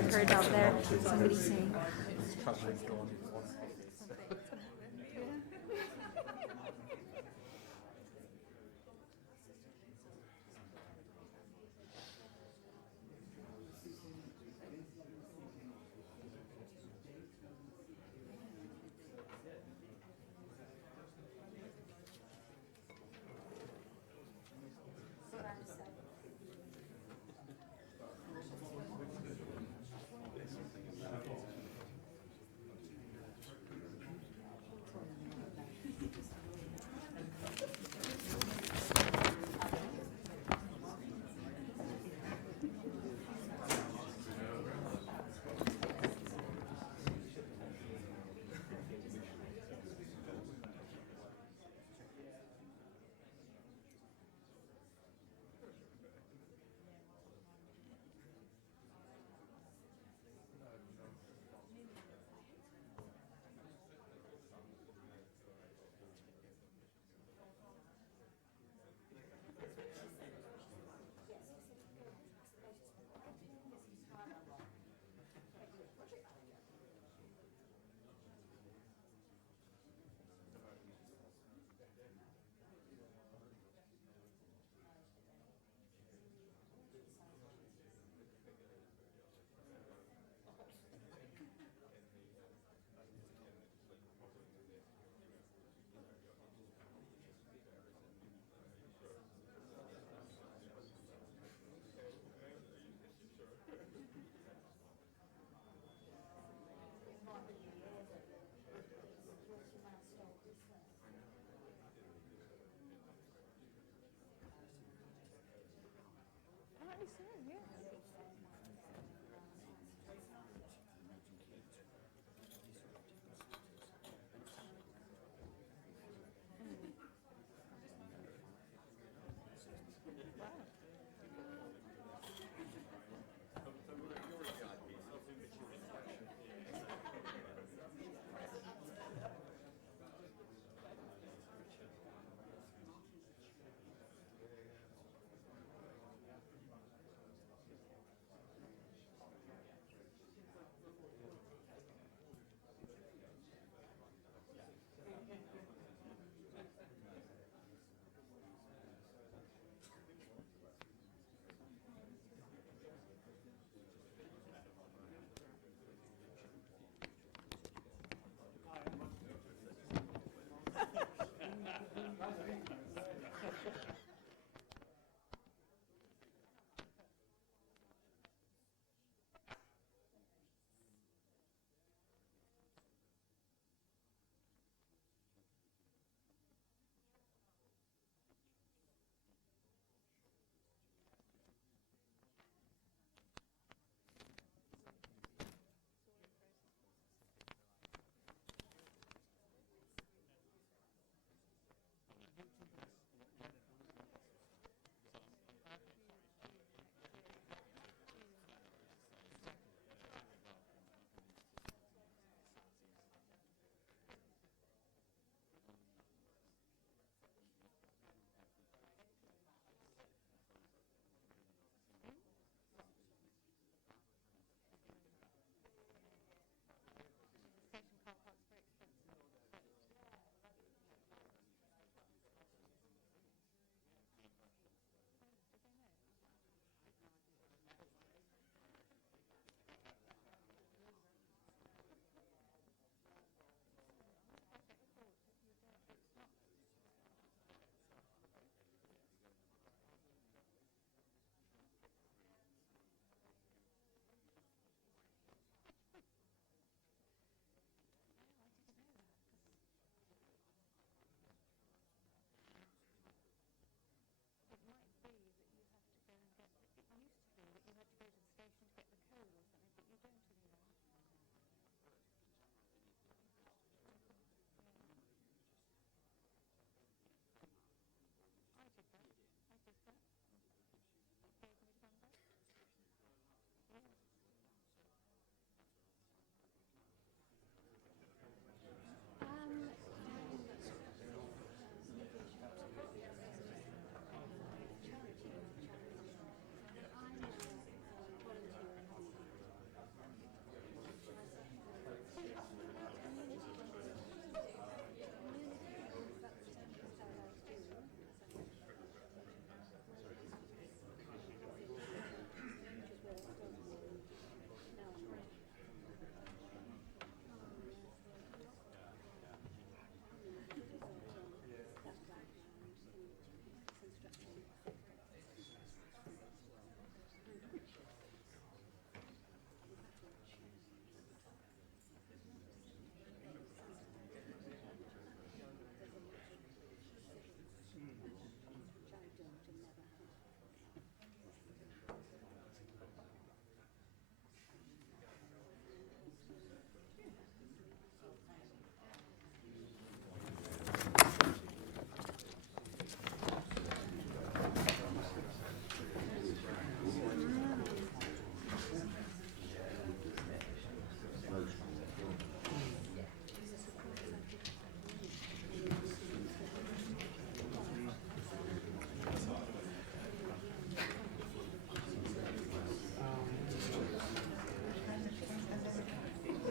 I heard out there somebody saying.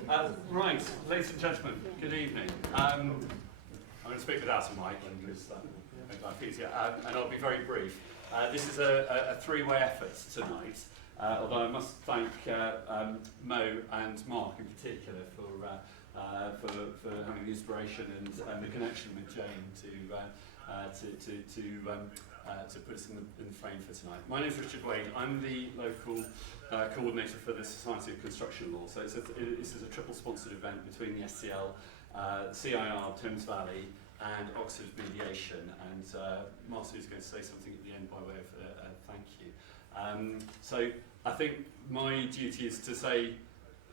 Right, ladies and gentlemen, good evening. I'm going to speak without a mic and just make life easier, and I'll be very brief. This is a three-way effort tonight, although I must thank Mo and Mark in particular for having the inspiration and the connection with Jane to put us in the frame for tonight. My name is Richard Wade. I'm the local coordinator for the Society of Construction Law. So this is a triple sponsored event between the SCL, CIR, Thames Valley and Oxford Mediation. And Martin is going to say something at the end by way of thank you. So I think my duty is to say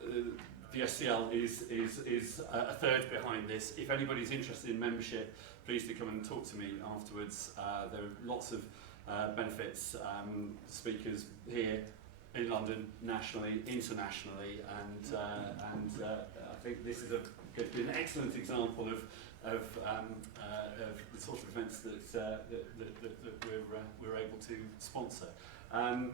the SCL is a third behind this. If anybody's interested in membership, please do come and talk to me afterwards. There are lots of benefits, speakers here in London, nationally, internationally, and I think this is an excellent example of the sort of events that we're able to sponsor. And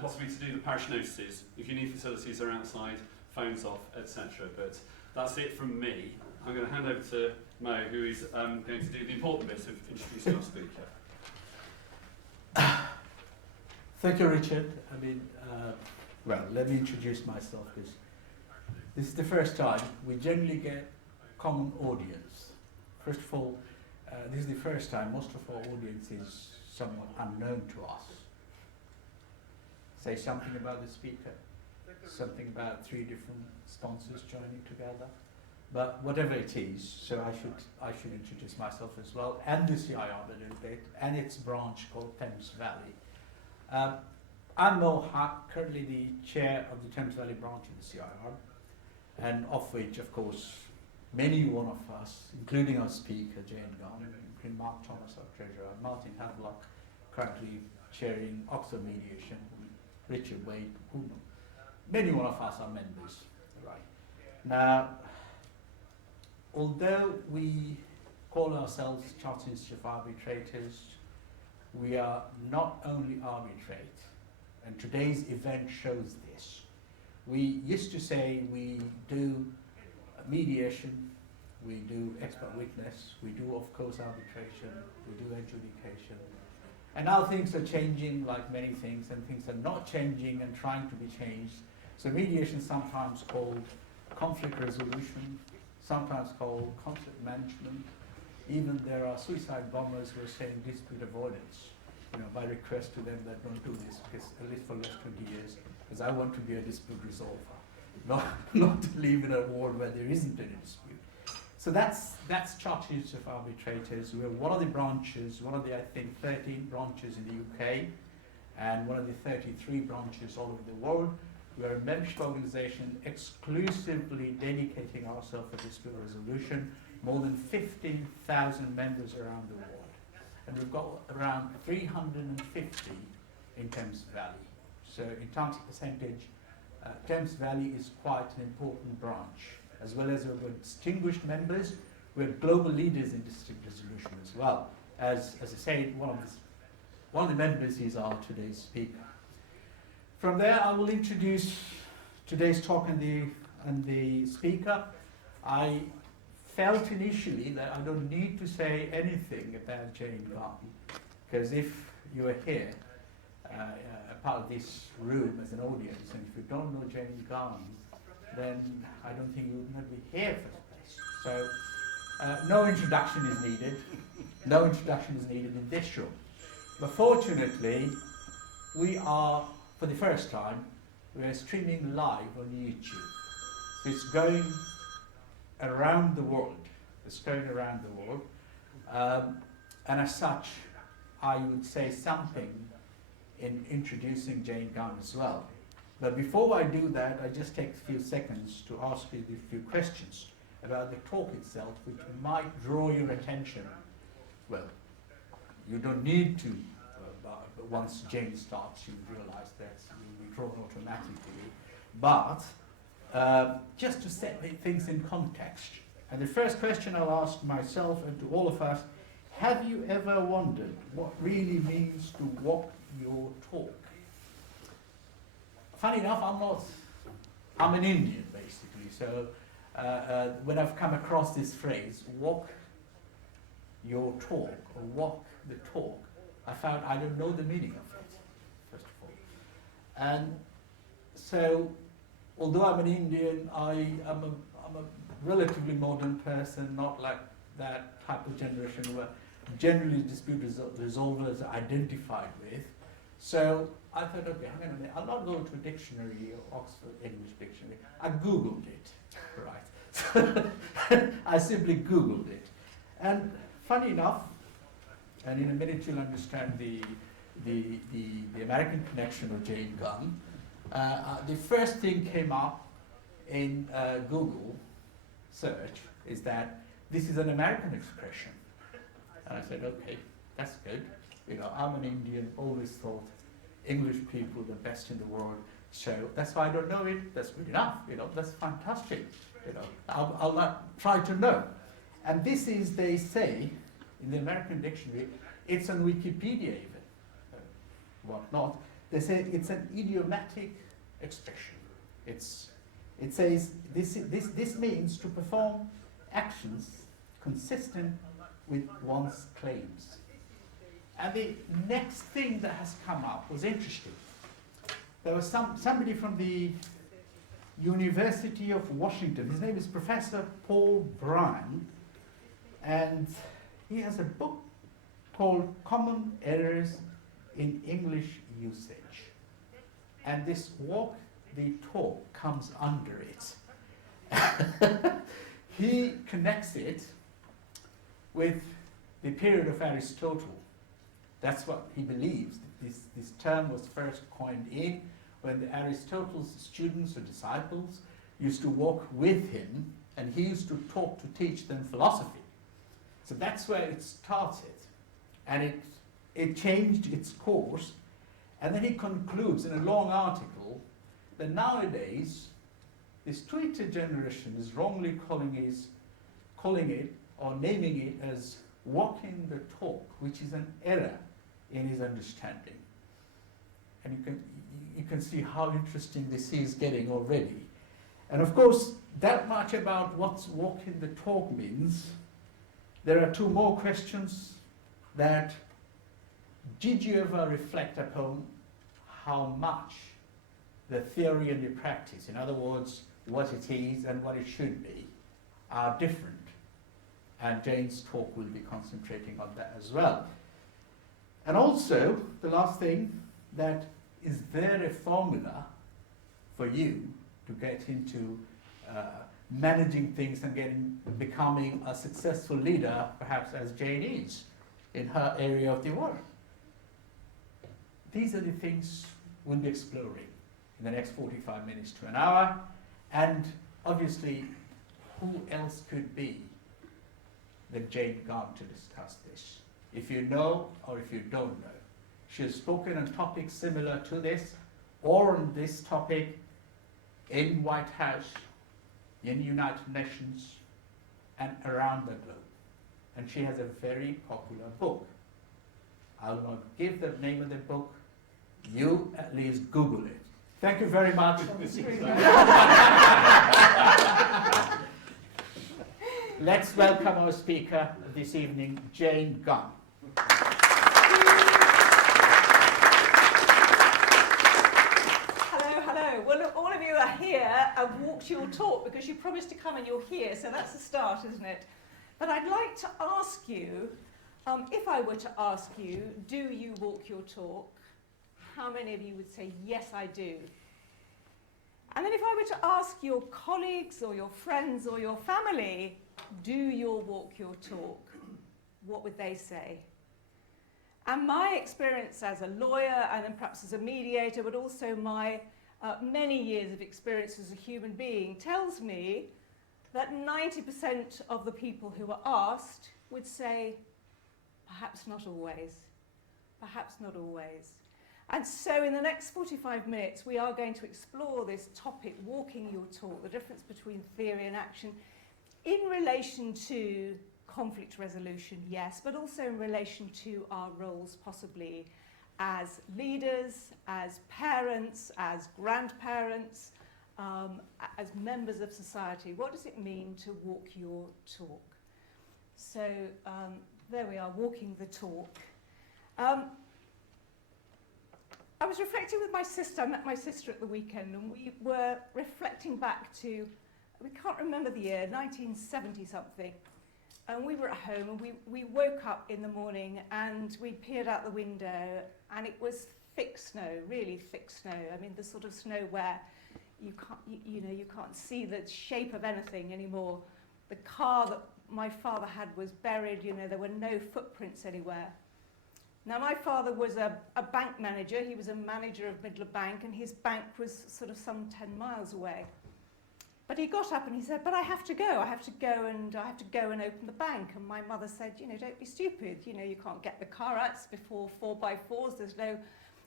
possibly to do the parish notices. If you need facilities, are outside, phones off, etc. But that's it from me. I'm going to hand over to Mo, who is going to do the important bit of introducing our speaker. Thank you, Richard. Well, let me introduce myself, because this is the first time we generally get common audience. First of all, this is the first time most of our audience is somewhat unknown to us. Say something about the speaker, something about 3 different sponsors joining together. But whatever it is, so I should introduce myself as well, and the CIR a little bit, and its branch called Thames Valley. I'm Mo Huck, currently the chair of the Thames Valley branch of the CIR, and of which, of course, one of us, including our speaker, Jane Gunn, including Mark Thomas, our treasurer, Martin Havelock, currently chairing Oxford Mediation, Richard Wade, one of us are members. Right. Now, although we call ourselves Chartered Institute of Arbitrators, we are not only arbitrate, and today's event shows this. We used to say we do mediation, we do expert witness, we do, of course, arbitration, we do adjudication. And now things are changing, like many things, and things are not changing and trying to be changed. So mediation is sometimes called conflict resolution, sometimes called conflict management. Even there are suicide bombers who are saying dispute avoidance, by request to them that don't do this, because at least for the last 20 years, because I want to be a dispute resolver, not to live in a world where there isn't any dispute. So that's Chartered Institute of Arbitrators. We're one of the branches, one of the, I think, 13 branches in the UK, and one of the 33 branches all over the world. We are a membership organization exclusively dedicating ourselves to dispute resolution, more than 15,000 members around the world. And we've got around 350 in Thames Valley. So in terms of percentage, Thames Valley is quite an important branch. As well as we're distinguished members, we're global leaders in dispute resolution as well. As I said, one of the members is our today's speaker. From there, I will introduce today's talk and the speaker. I felt initially that I don't need to say anything about Jane Gunn, because if you are here, a part of this room as an audience, and if you don't know Jane Gunn, then I don't think you would not be here for this. So no introduction is needed. No introduction is needed in this room. But fortunately, we are, for the first time, we are streaming live on YouTube. So it's going around the world. It's going around the world. And as such, I would say something in introducing Jane Gunn as well. But before I do that, I just take a few seconds to ask you a few questions about the talk itself, which might draw your attention. Well, you don't need to, but once Jane starts, you realize that you'll be drawn automatically. But just to set things in context, and the first question I'll ask myself and to all of us, have you ever wondered what really means to walk your talk? Funny enough, I'm an Indian, basically. basically. So when I've come across this phrase, walk your talk, or walk the talk, I found I don't know the meaning of it, first of all. And so, although I'm an Indian, I'm a relatively modern person, not like that type of generation who are generally dispute resolvers are identified with. So I thought, okay, hang on a minute, I'll not go to a dictionary or Oxford English Dictionary. I Googled it, right? So I simply Googled it. And funny enough, and in a minute you'll understand the American connection of Jane Gunn, the first thing came up in Google search is that this is an American expression. And I said, okay, that's good. You know, I'm an Indian, always thought English people the best in the world. So that's why I don't know it. That's good enough. You know, that's fantastic. You know, I'll not try to know. And this is, they say, in the American dictionary, it's on Wikipedia even, whatnot. They say it's an idiomatic expression. It says this means to perform actions consistent with one's claims. And the next thing that has come up was interesting. There was somebody from the University of Washington. His name is Professor Paul Bryan, and he has a book called Common Errors in English Usage. And this walk the talk comes under it. He connects it with the period of Aristotle. That's what he believes. This term was first coined in when Aristotle's students or disciples used to walk with him, and he used to talk to teach them philosophy. So that's where it started, and it changed its course. And then he concludes in a long article that nowadays this Twitter generation is wrongly calling it or naming it as walking the talk, which is an error in his understanding. And you can see how interesting this is getting already. And of course, that much about what walking the talk means. There are two more questions that, did you ever reflect upon how much the theory and the practice, in other words, what it is and what it should be, are different? And Jane's talk will be concentrating on that as well. And also, the last thing, that is there a formula for you to get into managing things and becoming a successful leader, perhaps as Jane is, in her area of the work? These are the things we'll be exploring in the next 45 minutes to an hour. And obviously, who else could be than Jane Gunn to discuss this? If you know or if you don't know. She has spoken on topics similar to this or on this topic in White House, in United Nations, and around the globe. And she has a very popular book. I'll not give the name of the book. You at least Google it. Thank you very much. Let's welcome our speaker this evening, Jane Gunn. Hello. Well, look, all of you are here and walked your talk because you promised to come and you're here, so that's a start, isn't it? But I'd like to ask you, if I were to ask you, do you walk your talk? How many of you would say, yes, I do? And then if I were to ask your colleagues or your friends or your family, do you walk your talk? What would they say? And my experience as a lawyer and then perhaps as a mediator, but also my many years of experience as a human being tells me that 90% of the people who are asked would say, perhaps not always. Perhaps not always. And so in the next 45 minutes, we are going to explore this topic, walking your talk, the difference between theory and action, in relation to conflict resolution, yes, but also in relation to our roles possibly as leaders, as parents, as grandparents, as members of society, what does it mean to walk your talk? So there we are, walking the talk. I was reflecting with my sister. I met my sister at the weekend, and we were reflecting back to, we can't remember the year, 1970 something. And we were at home, and we woke up in the morning, and we peered out the window, and it was thick snow, really thick snow. I mean, the sort of snow where you can't, you can't see the shape of anything anymore. The car that my father had was buried. There were no footprints anywhere. Now, my father was a bank manager. He was a manager of Midland Bank, and his bank was sort of some 10 miles away. But he got up and he said, "But I have to go. I have to go and open the bank." And my mother said, "Don't be stupid. You can't get the car out. It's before 4x4s. There's no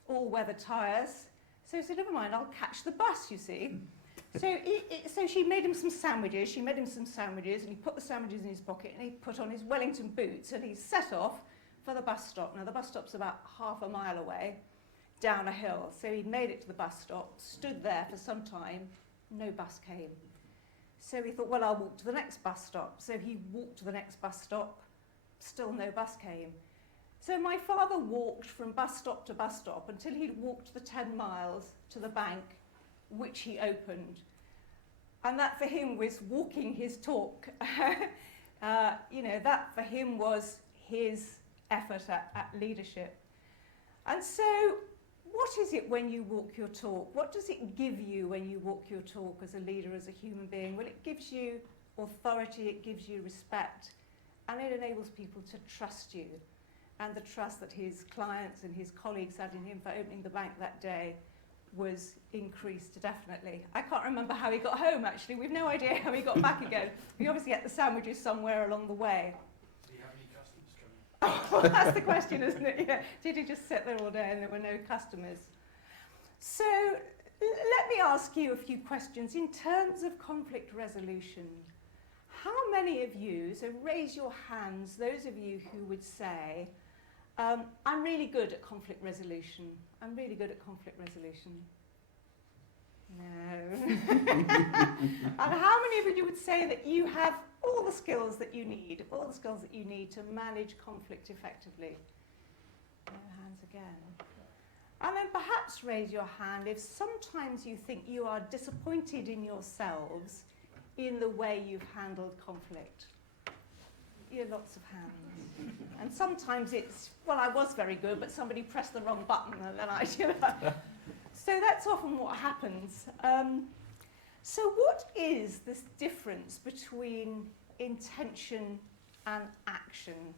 all-weather tyres." So he said, "Never mind. I'll catch the bus, you see." So she made him some sandwiches. She made him some sandwiches, and he put the sandwiches in his pocket, and he put on his Wellington boots, and he set off for the bus stop. Now, the bus stop's about half a mile away, down a hill. So he made it to the bus stop, stood there for some time, no bus came. So he thought, well, I'll walk to the next bus stop. So he walked to the next bus stop, still no bus came. So my father walked from bus stop to bus stop until he'd walked the 10 miles to the bank, which he opened. And that for him was walking his talk. That for him was his effort at leadership. And so what is it when you walk your talk? What does it give you when you walk your talk as a leader, as a human being? Well, it gives you authority, it gives you respect, and it enables people to trust you. And the trust that his clients and his colleagues had in him for opening the bank that day was increased, definitely. I can't remember how he got home, actually. We've no idea how he got back again. We obviously had the sandwiches somewhere along the way. Do you have any customers coming? Well, that's the question, isn't it? Yeah. Did he just sit there all day and there were no customers? So let me ask you a few questions in terms of conflict resolution. How many of you, so raise your hands, those of you who would say, I'm really good at conflict resolution. I'm really good at conflict resolution. No. And how many of you would say that you have all the skills that you need to manage conflict effectively? No hands again. And then perhaps raise your hand if sometimes you think you are disappointed in yourselves in the way you've handled conflict. Lots of hands. And sometimes it's, well, I was very good, but somebody pressed the wrong button and then I, So that's often what happens. So what is this difference between intention and action?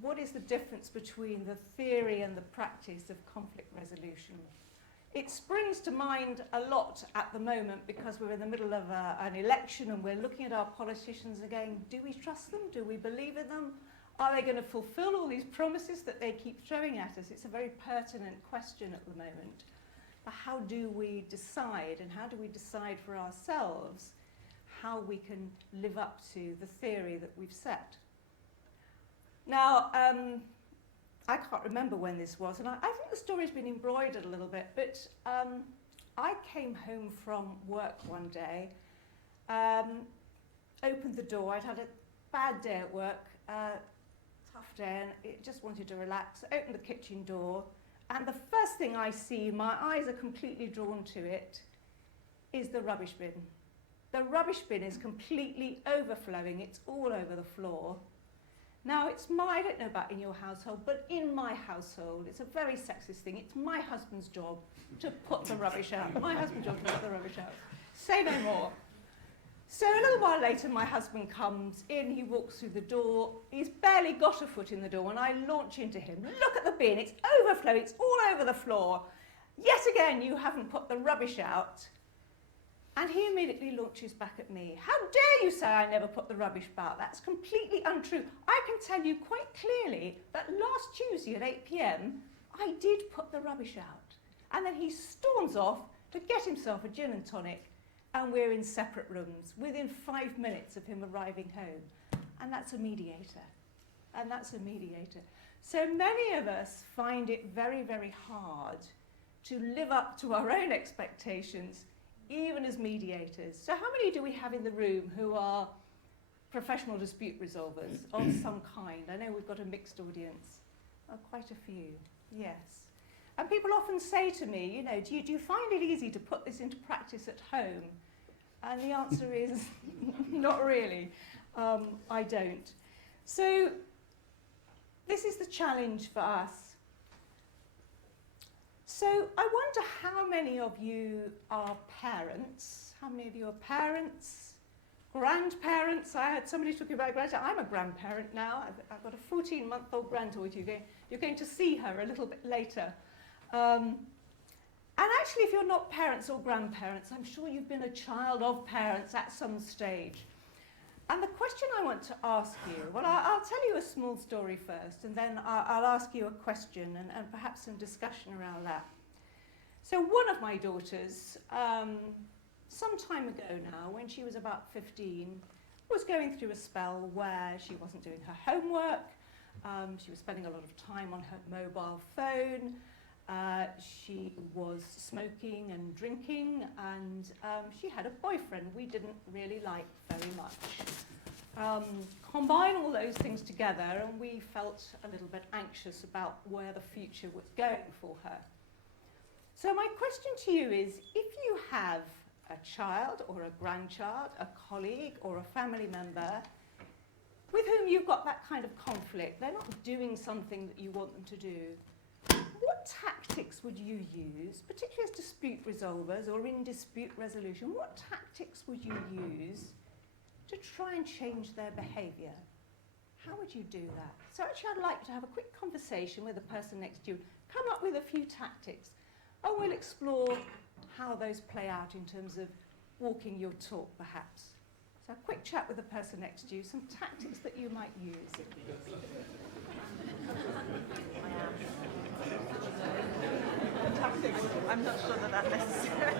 What is the difference between the theory and the practice of conflict resolution? It springs to mind a lot at the moment because we're in the middle of an election and we're looking at our politicians and going, do we trust them? Do we believe in them? Are they going to fulfill all these promises that they keep throwing at us? It's a very pertinent question at the moment. But how do we decide, and how do we decide for ourselves how we can live up to the theory that we've set? Now, I can't remember when this was, and I think the story's been embroidered a little bit, but I came home from work one day, opened the door. I'd had a bad day at work, tough day, and it just wanted to relax. Opened the kitchen door, and the first thing I see, my eyes are completely drawn to it, is the rubbish bin. The rubbish bin is completely overflowing. It's all over the floor. Now, I don't know about in your household, but in my household, it's a very sexist thing. It's my husband's job to put the rubbish out. My husband's job to put the rubbish out. Say no more. So a little while later, my husband comes in, he walks through the door. He's barely got a foot in the door, and I launch into him. Look at the bin, it's overflowing, it's all over the floor. Yet again, you haven't put the rubbish out. And he immediately launches back at me. How dare you say I never put the rubbish out? That's completely untrue. I can tell you quite clearly that last Tuesday at 8 p.m, I did put the rubbish out. And then he storms off to get himself a gin and tonic, and we're in separate rooms within 5 minutes of him arriving home. And that's a mediator. And that's a mediator. So many of us find it very, very hard to live up to our own expectations even as mediators. So how many do we have in the room who are professional dispute resolvers of some kind? I know we've got a mixed audience. Oh, quite a few, yes. And people often say to me, you know, do you find it easy to put this into practice at home? And the answer is not really. I don't. So this is the challenge for us. So I wonder how many of you are parents. How many of you are parents? Grandparents? I heard somebody talking about grandparents. I'm a grandparent now. I've got a 14-month-old granddaughter. You're going to see her a little bit later. And actually, if you're not parents or grandparents, I'm sure you've been a child of parents at some stage. And the question I want to ask you, well, I'll tell you a small story first, and then I'll ask you a question and perhaps some discussion around that. So one of my daughters, some time ago now, when she was about 15, was going through a spell where she wasn't doing her homework, she was spending a lot of time on her mobile phone, she was smoking and drinking, and she had a boyfriend we didn't really like very much. Combine all those things together and we felt a little bit anxious about where the future was going for her. So my question to you is, if you have a child or a grandchild, a colleague or a family member with whom you've got that kind of conflict, they're not doing something that you want them to do, what tactics would you use, particularly as dispute resolvers or in dispute resolution, what tactics would you use to try and change their behaviour? How would you do that? So actually I'd like to have a quick conversation with the person next to you, come up with a few tactics, and we'll explore how those play out in terms of walking your talk perhaps. So a quick chat with the person next to you, some tactics that you might use. Tactics, I'm not sure that that's necessary.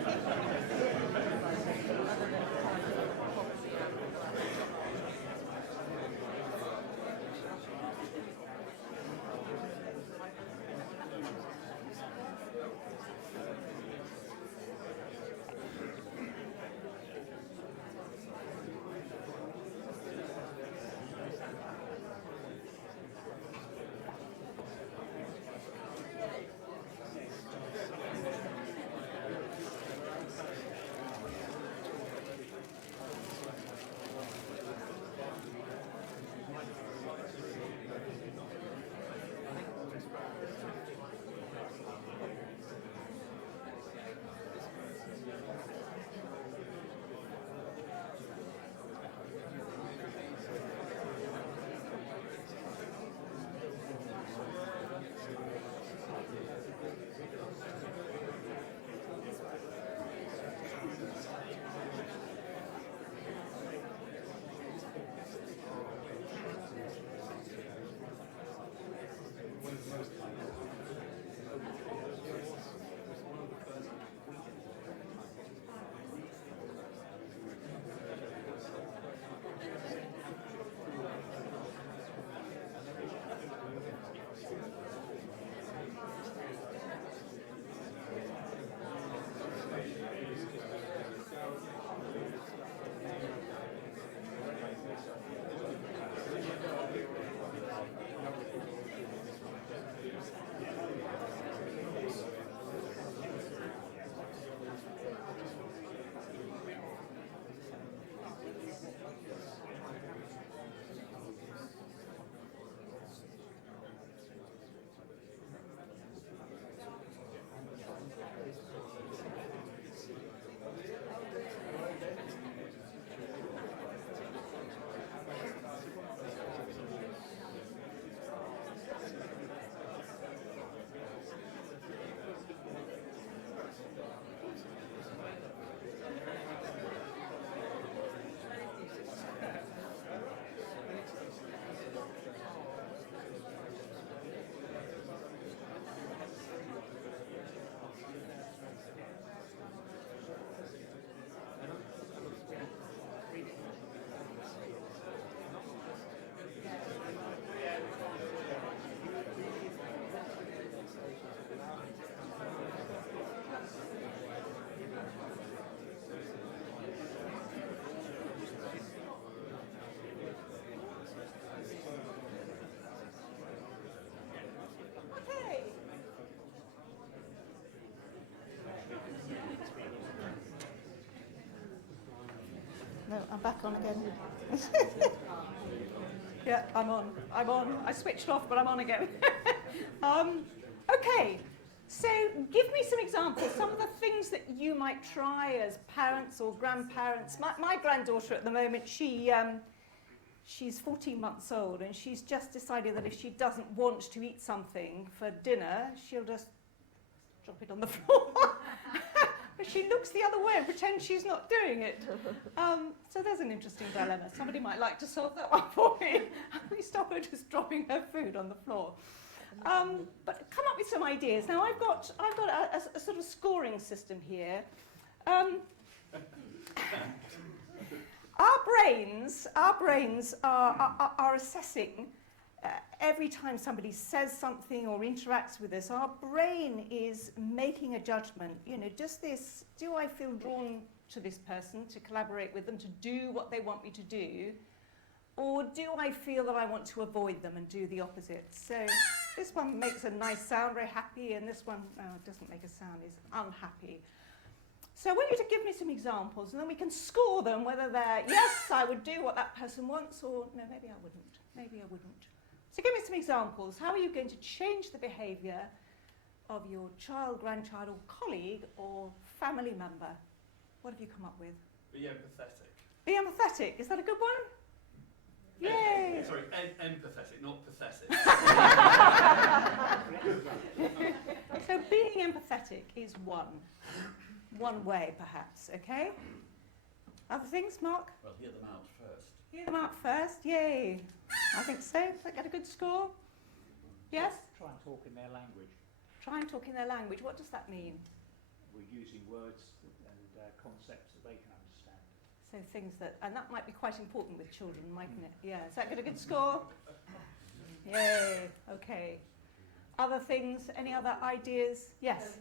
No, I'm back on again. Yeah, I'm on. I switched off, but I'm on again. Okay, so give me some examples, some of the things that you might try as parents or grandparents. My granddaughter at the moment, she's 14 months old, and she's just decided that if she doesn't want to eat something for dinner, she'll just drop it on the floor. But she looks the other way and pretends she's not doing it. So there's an interesting dilemma. Somebody might like to solve that one for me. We stop her just dropping her food on the floor. But come up with some ideas. Now I've got a sort of scoring system here. Our brains are assessing every time somebody says something or interacts with us. Our brain is making a judgment. You know, do I feel drawn to this person, to collaborate with them, to do what they want me to do? Or do I feel that I want to avoid them and do the opposite? So this one makes a nice sound, very happy, and this one, no, it doesn't make a sound, is unhappy. So I want you to give me some examples, and then we can score them, whether they're, yes, I would do what that person wants, or no, maybe I wouldn't. Maybe I wouldn't. So give me some examples. How are you going to change the behaviour of your child, grandchild, or colleague, or family member? What have you come up with? Be empathetic. Be empathetic. Is that a good one? Yay! Sorry, empathetic, not pathetic. So being empathetic is one way, perhaps, okay? Other things, Mark? Well, hear them out first. Hear them out first, yay. I think so. Does that get a good score? Yes? Try and talk in their language. Try and talk in their language. What does that mean? We're using words and concepts that they can understand. So things that, and that might be quite important with children, mightn't it? Yeah. Does that get a good score? Yay. Okay. Other things? Any other ideas? Yes.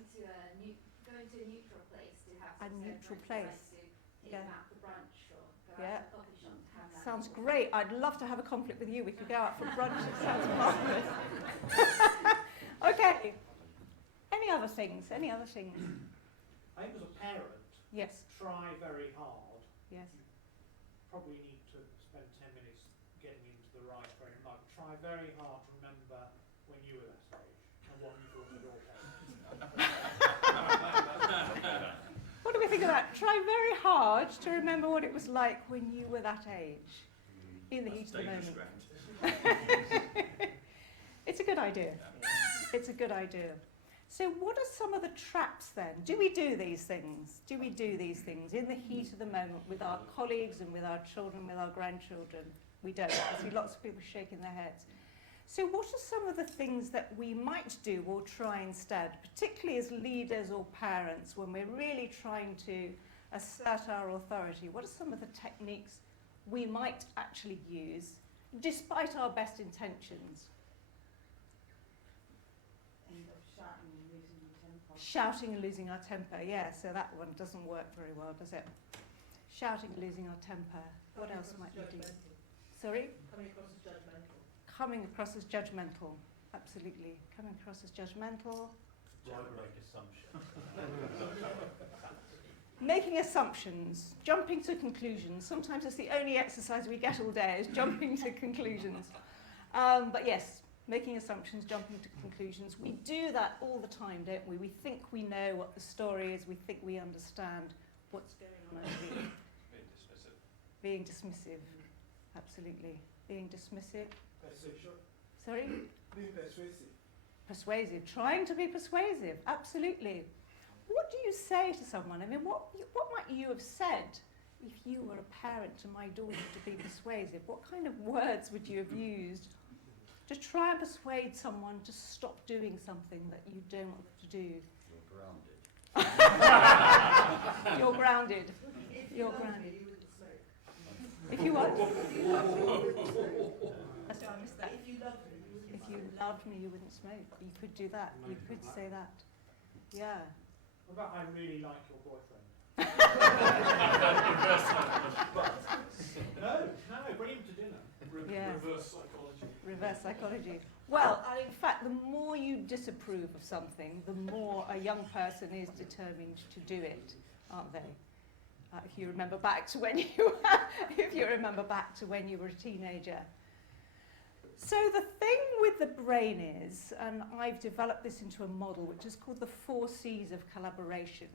Going to a neutral place to have A some neutral ceremony, place. like to take Yeah. them out for brunch or go Yeah. out to a coffee shop to have that. Sounds great. I'd love to have a conflict with you. We could go out for brunch. It sounds marvellous. Okay. Any other things? Any other things? I think as a parent, Yes. try very hard. Yes. Probably need to spend 10 minutes getting into the right frame of mind. Try very hard to remember when you were that age and what you thought of your parents. What do we think of that? Try very hard to remember what it was like when you were that age, in the heat of the moment. It's a good idea. It's a good idea. So what are some of the traps then? Do we do these things? Do we do these things in the heat of the moment with our colleagues and with our children, with our grandchildren? We don't. I see lots of people shaking their heads. So what are some of the things that we might do or try instead, particularly as leaders or parents, when we're really trying to assert our authority? What are some of the techniques we might actually use, despite our best intentions? Shouting and losing our temper, yeah, so that one doesn't work very well, does it? Shouting and losing our temper. What else might we do? Sorry? Coming across as judgmental, absolutely. Coming across as judgmental. Right assumption. Making assumptions, jumping to conclusions. Sometimes it's the only exercise we get all day is jumping to conclusions. But yes, making assumptions, jumping to conclusions. We do that all the time, don't we? We think we know what the story is. We think we understand what's going on underneath. Being dismissive. Absolutely. Being dismissive. Persuasion. Sorry? Being persuasive. Persuasive. Trying to be persuasive. Absolutely. What do you say to someone? I mean, what might you have said if you were a parent to my daughter to be persuasive? What kind of words would you have used to try and persuade someone to stop doing something that you don't want them to do? You're grounded. You're grounded. You're grounded. If you what? That's why I missed that. If you loved me, you wouldn't smoke. You could do that. You could say that. Yeah. What about I really like your boyfriend? No, bring him to dinner. Yeah. Reverse psychology. Reverse psychology. Well, in fact, the more you disapprove of something, the more a young person is determined to do it, aren't they? if you remember back to when you if you remember back to when you were a teenager. So the thing with the brain is, and I've developed this into a model which is called the 4 C's of collaboration.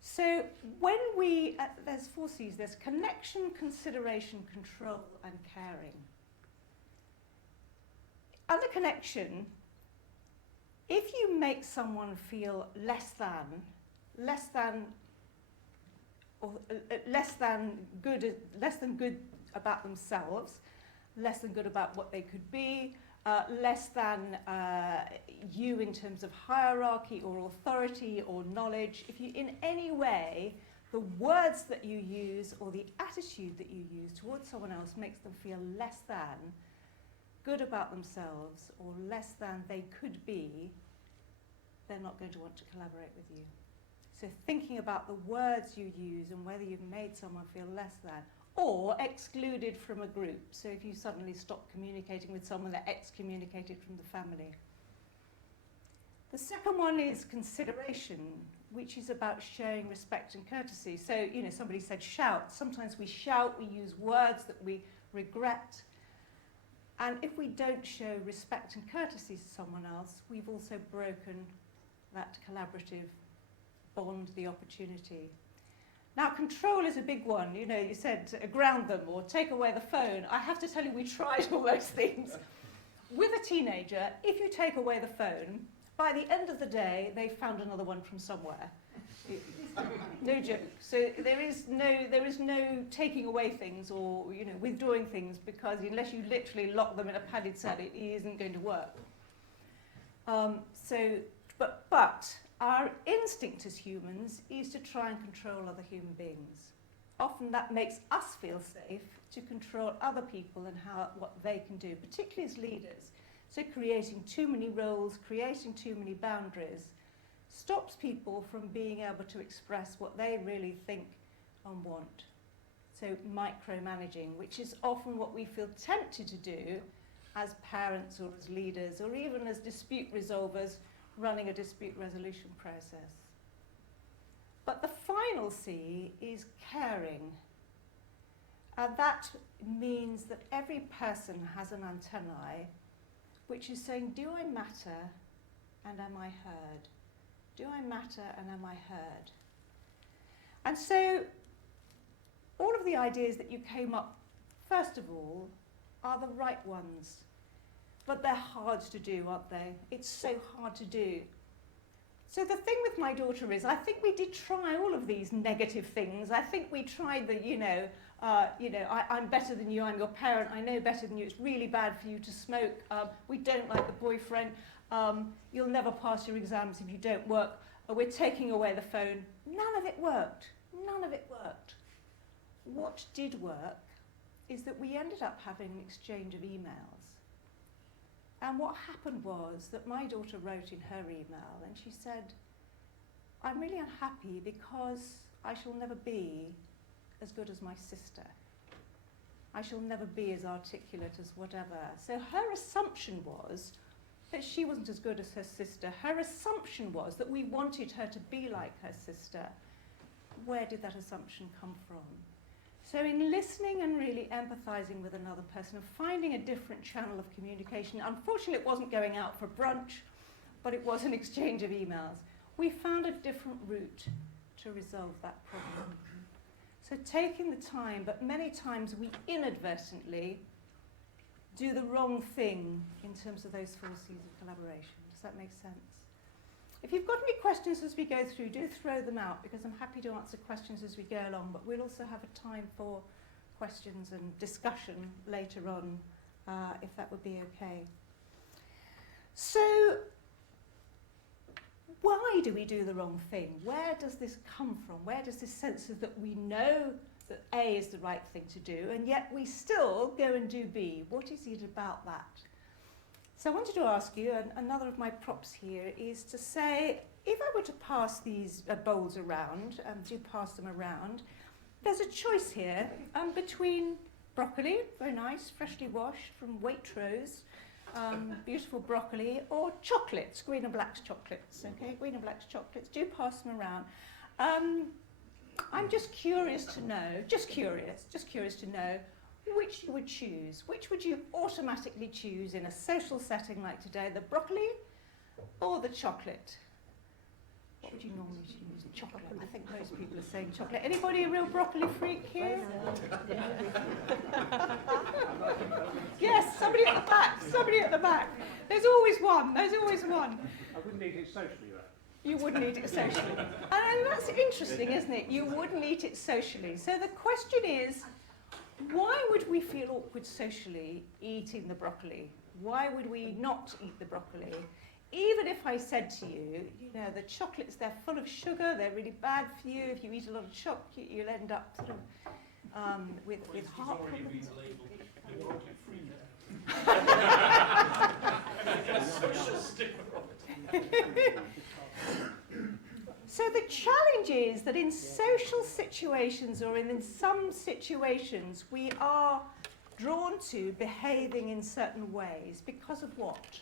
So when there's 4 C's, there's connection, consideration, control, and caring. Under connection, if you make someone feel less than good about themselves, less than good about what they could be, less than you in terms of hierarchy or authority or knowledge, if you in any way, the words that you use or the attitude that you use towards someone else makes them feel less than good about themselves or less than they could be, they're not going to want to collaborate with you. So thinking about the words you use and whether you've made someone feel less than or excluded from a group. So if you suddenly stop communicating with someone, they're excommunicated from the family. The second one is consideration, which is about showing respect and courtesy. So, you know, somebody said shout. Sometimes we shout, we use words that we regret. And if we don't show respect and courtesy to someone else, we've also broken that collaborative bond, the opportunity. Now, control is a big one. You know, you said ground them or take away the phone. I have to tell you, we tried all those things. With a teenager, if you take away the phone, by the end of the day, they found another one from somewhere. No joke. So there is no taking away things or, you know, withdrawing things, because unless you literally lock them in a padded cell, it isn't going to work. But our instinct as humans is to try and control other human beings. Often that makes us feel safe to control other people and what they can do, particularly as leaders. So creating too many roles, creating too many boundaries, stops people from being able to express what they really think and want. So micromanaging, which is often what we feel tempted to do as parents or as leaders or even as dispute resolvers running a dispute resolution process. But the final C is caring. And that means that every person has an antennae which is saying, do I matter and am I heard? Do I matter and am I heard? And so all of the ideas that you came up, first of all, are the right ones. But they're hard to do, aren't they? It's so hard to do. So the thing with my daughter is, I think we did try all of these negative things. I think we tried the, I'm better than you, I'm your parent, I know better than you, it's really bad for you to smoke, we don't like the boyfriend, you'll never pass your exams if you don't work, we're taking away the phone. None of it worked. None of it worked. What did work is that we ended up having an exchange of emails. And what happened was that my daughter wrote in her email and she said, I'm really unhappy because I shall never be as good as my sister. I shall never be as articulate as whatever. So her assumption was that she wasn't as good as her sister. Her assumption was that we wanted her to be like her sister. Where did that assumption come from? So in listening and really empathizing with another person and finding a different channel of communication, unfortunately it wasn't going out for brunch, but it was an exchange of emails. We found a different route to resolve that problem. So taking the time, but many times we inadvertently do the wrong thing in terms of those 4 C's of collaboration. Does that make sense? If you've got any questions as we go through, do throw them out, because I'm happy to answer questions as we go along, but we'll also have a time for questions and discussion later on, if that would be okay. So, why do we do the wrong thing? Where does this come from? Where does this sense of that we know that A is the right thing to do, and yet we still go and do B? What is it about that? So I wanted to ask you, and another of my props here is to say, if I were to pass these bowls around, and do pass them around, there's a choice here between broccoli, very nice, freshly washed from Waitrose, beautiful broccoli, or chocolates, green and black chocolates, okay? Green and black chocolates, do pass them around. I'm just curious to know, just curious to know which you would choose. Which would you automatically choose in a social setting like today, the broccoli or the chocolate? What would you normally choose? Chocolate. I think most people are saying chocolate. Anybody a real broccoli freak here? Yes, somebody at the back, somebody at the back. There's always one, there's always one. I wouldn't eat it socially, though. You wouldn't eat it socially. And that's interesting, isn't it? You wouldn't eat it socially. So the question is, why would we feel awkward socially eating the broccoli? Why would we not eat the broccoli? Even if I said to you, you know, the chocolates, they're full of sugar, they're really bad for you. If you eat a lot of chocolate, you'll end up sort of with heart problems. So the challenge is that in social situations or in some situations we are drawn to behaving in certain ways because of what?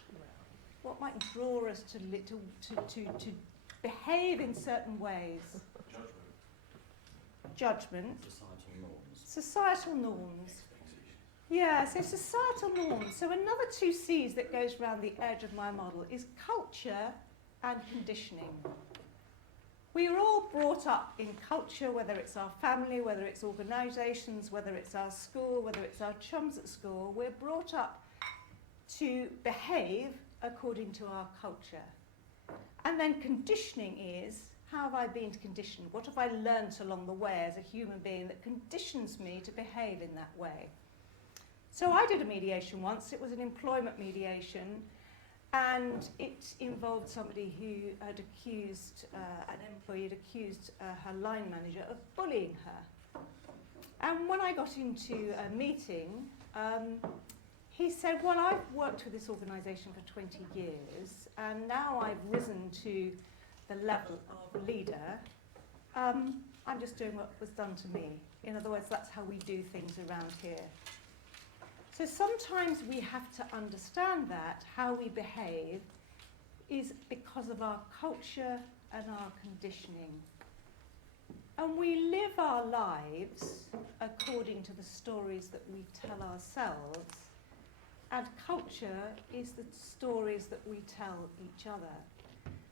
What might draw us to behave in certain ways? Judgment. Societal norms. Yeah, so societal norms. So another two C's that goes around the edge of my model is culture and conditioning. We are all brought up in culture, whether it's our family, whether it's organisations, whether it's our school, whether it's our chums at school. We're brought up to behave according to our culture. And then conditioning is, how have I been conditioned? What have I learnt along the way as a human being that conditions me to behave in that way? So I did a mediation once. It was an employment mediation. And it involved somebody who had accused, an employee had accused her line manager of bullying her. And when I got into a meeting, he said, well, I've worked with this organisation for 20 years, and now I've risen to the level of leader. I'm just doing what was done to me. In other words, that's how we do things around here. So sometimes we have to understand that how we behave is because of our culture and our conditioning. And we live our lives according to the stories that we tell ourselves, and culture is the stories that we tell each other.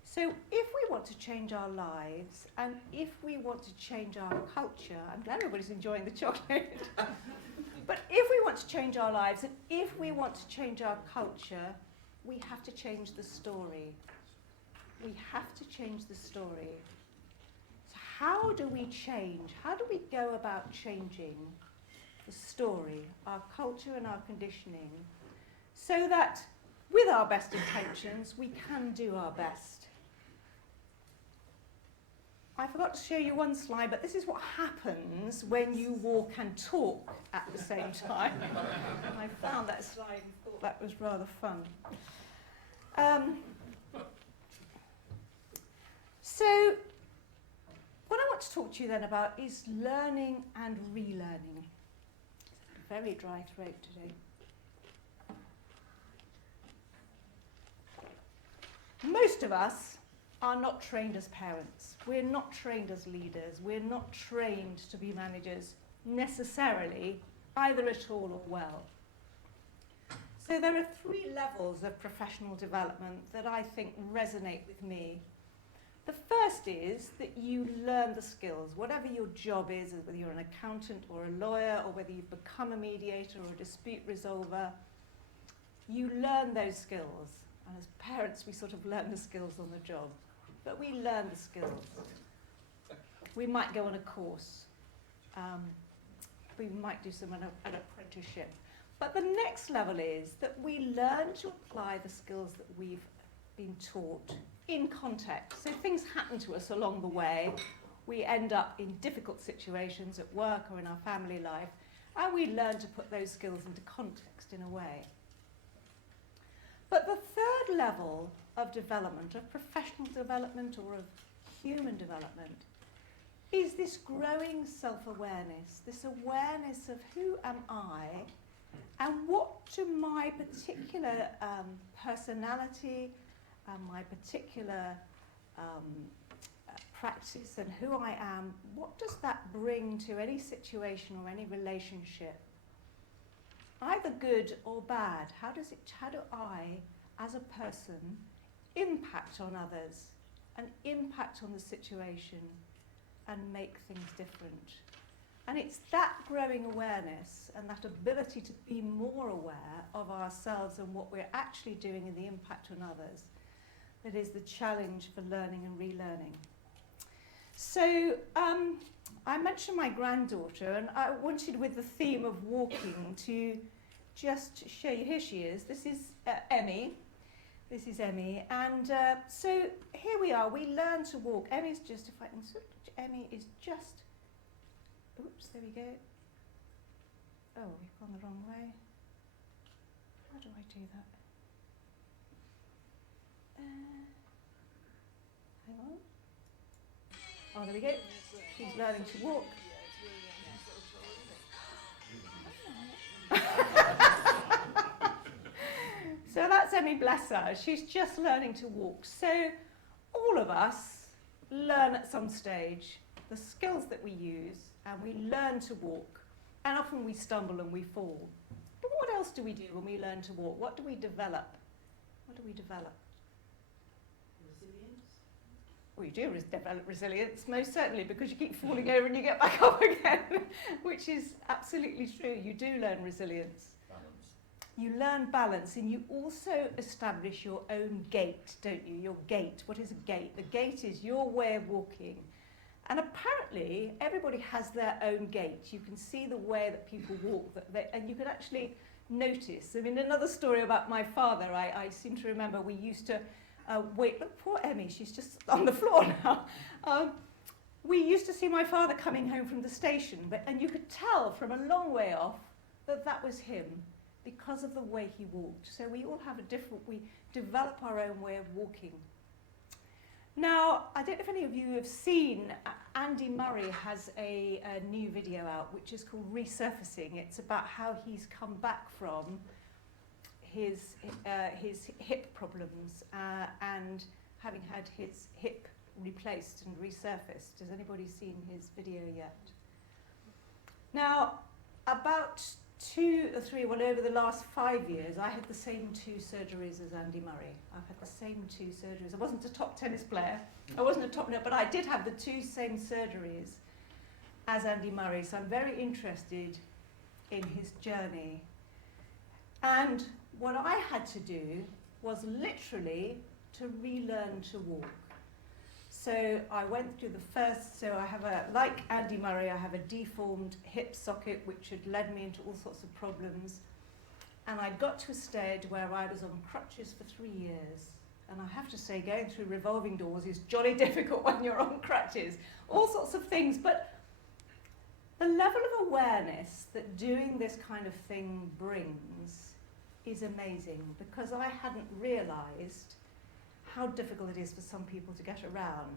So if we want to change our lives, and if we want to change our culture, I'm glad everybody's enjoying the chocolate. But if we want to change our lives, and if we want to change our culture, we have to change the story. We have to change the story. So how do we change? How do we go about changing the story, our culture and our conditioning, so that with our best intentions, we can do our best? I forgot to show you one slide, but this is what happens when you walk and talk at the same time. I found that slide and thought that was rather fun. So what I want to talk to you then about is learning and relearning. Very dry throat today. Most of us are not trained as parents. We're not trained as leaders. We're not trained to be managers necessarily, either at all or well. So there are 3 levels of professional development that I think resonate with me. The first is that you learn the skills, whatever your job is, whether you're an accountant or a lawyer, or whether you've become a mediator or a dispute resolver, you learn those skills. And as parents, we sort of learn the skills on the job. But we learn the skills. We might go on a course. We might do an apprenticeship. But the next level is that we learn to apply the skills that we've been taught in context. So things happen to us along the way. We end up in difficult situations at work or in our family life, and we learn to put those skills into context in a way. But the third level of development, of professional development or of human development, is this growing self-awareness, this awareness of who am I and what do my particular personality and my particular practice and who I am, what does that bring to any situation or any relationship? Either good or bad. How do I, as a person, impact on others and impact on the situation and make things different? And it's that growing awareness and that ability to be more aware of ourselves and what we're actually doing and the impact on others that is the challenge for learning and relearning. So I mentioned my granddaughter, and I wanted, with the theme of walking, to just show you. Here she is. This is Emmy. This is Emmy. And so here we are. We learn to walk. Emmy's just, if I can switch, Emmy is just, oops, there we go. Oh, we've gone the wrong way. How do I do that? Hang on. Oh, there we go. She's learning to walk. So that's Emmy, bless her. She's just learning to walk. So all of us learn at some stage the skills that we use, and we learn to walk. And often we stumble and we fall. But what else do we do when we learn to walk? What do we develop? What do we develop? Well, you do develop resilience, most certainly, because you keep falling over and you get back up again, which is absolutely true. You do learn resilience. Balance. You learn balance, and you also establish your own gait, don't you? Your gait. What is a gait? The gait is your way of walking. And apparently, everybody has their own gait. You can see the way that people walk, and you can actually notice. I mean, another story about my father, I seem to remember we used to wait, look, poor Emmy, she's just on the floor now. We used to see my father coming home from the station, and you could tell from a long way off that that was him because of the way he walked. So we all have we develop our own way of walking. Now, I don't know if any of you have seen, Andy Murray has a new video out which is called Resurfacing. It's about how he's come back from his hip problems and having had his hip replaced and resurfaced. Has anybody seen his video yet? Now, about 2 or 3, well, over the last 5 years, I had the same 2 surgeries as Andy Murray. I've had the same 2 surgeries. I wasn't a top tennis player. I wasn't a top player, but I did have the 2 same surgeries as Andy Murray. So I'm very interested in his journey. And what I had to do was literally to relearn to walk. So I went through the first, so I have like Andy Murray, I have a deformed hip socket which had led me into all sorts of problems. And I got to a stage where I was on crutches for 3 years. And I have to say, going through revolving doors is jolly difficult when you're on crutches. All sorts of things, but the level of awareness that doing this kind of thing brings is amazing, because I hadn't realised how difficult it is for some people to get around.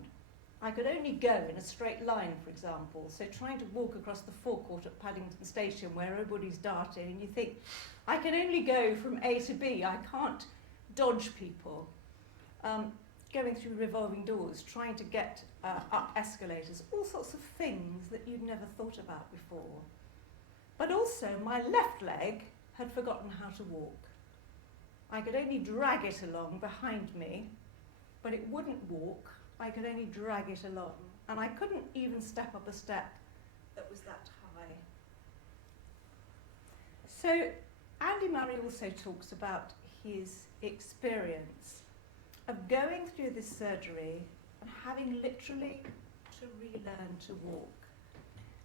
I could only go in a straight line, for example, so trying to walk across the forecourt at Paddington Station where everybody's darting, and you think, I can only go from A to B, I can't dodge people. Going through revolving doors, trying to get up escalators, all sorts of things that you'd never thought about before. But also, my left leg had forgotten how to walk. I could only drag it along behind me, but it wouldn't walk. I could only drag it along. And I couldn't even step up a step that was that high. So Andy Murray also talks about his experience of going through this surgery and having literally to relearn to walk.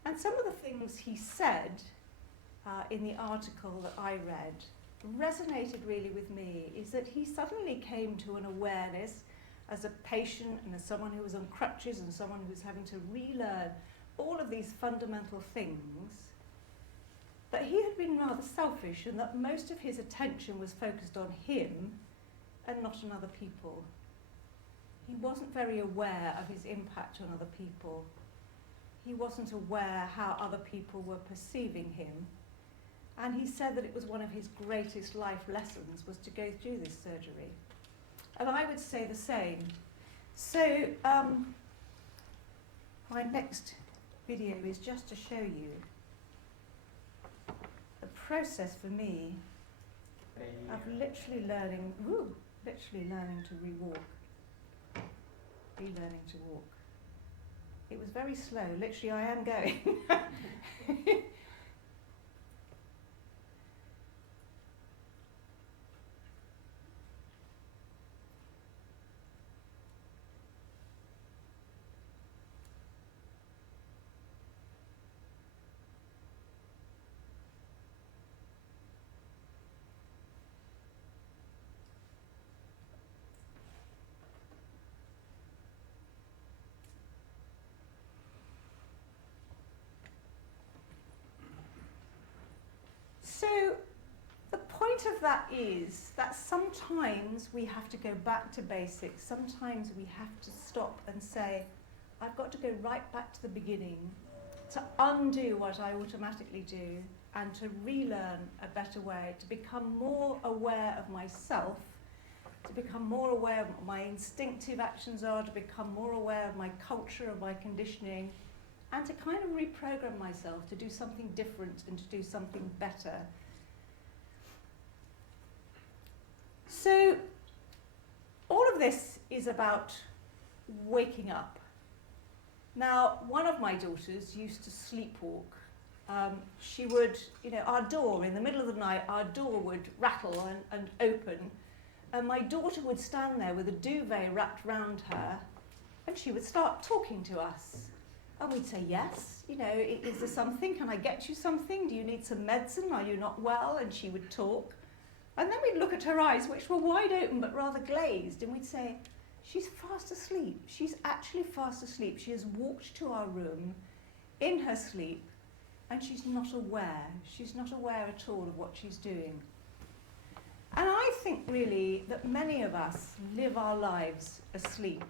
And some of the things he said in the article that I read resonated really with me, is that he suddenly came to an awareness as a patient and as someone who was on crutches and someone who was having to relearn all of these fundamental things, that he had been rather selfish and that most of his attention was focused on him and not on other people. He wasn't very aware of his impact on other people. He wasn't aware how other people were perceiving him. And he said that it was one of his greatest life lessons was to go through this surgery. And I would say the same. So my next video is just to show you the process for me of literally learning to relearning to walk. It was very slow. Literally, I am going. So the point of that is that sometimes we have to go back to basics. Sometimes we have to stop and say, I've got to go right back to the beginning to undo what I automatically do and to relearn a better way, to become more aware of myself, to become more aware of what my instinctive actions are, to become more aware of my culture, of my conditioning, and to kind of reprogram myself to do something different and to do something better. So all of this is about waking up. Now, one of my daughters used to sleepwalk. She would, our door, in the middle of the night, our door would rattle and open, and my daughter would stand there with a duvet wrapped round her, and she would start talking to us. And we'd say, yes, is there something? Can I get you something? Do you need some medicine? Are you not well? And she would talk. And then we'd look at her eyes, which were wide open but rather glazed, and we'd say, she's fast asleep. She's actually fast asleep. She has walked to our room in her sleep, and she's not aware. She's not aware at all of what she's doing. And I think really that many of us live our lives asleep.